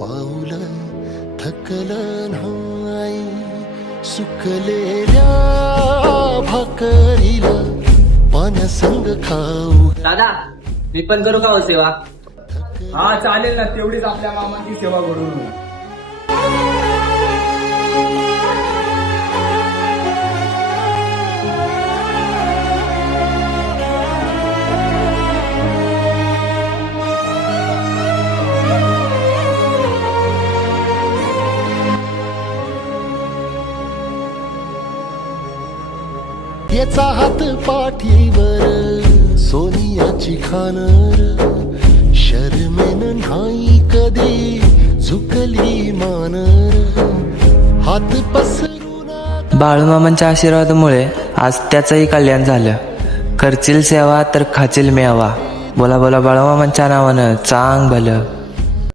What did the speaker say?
पाऊल थकल नाही सुकलेल्या भाकरीला पानसंग खाऊ. दादा मी पण करू का हो सेवा? हा चालेल ना तेवढीच आपल्या मामाची सेवा घडून येचा हात पाठीवर सोनियाची खानर. शर्मेन नाही कधी झुकली मानर. हात पसरून बाळूमामांच्या आशीर्वादामुळे आज त्याचंही कल्याण झालं. करशील सेवा तर खाचील मेवा. बोला बोला बाळूमामांच्या नावानं चांग भलं.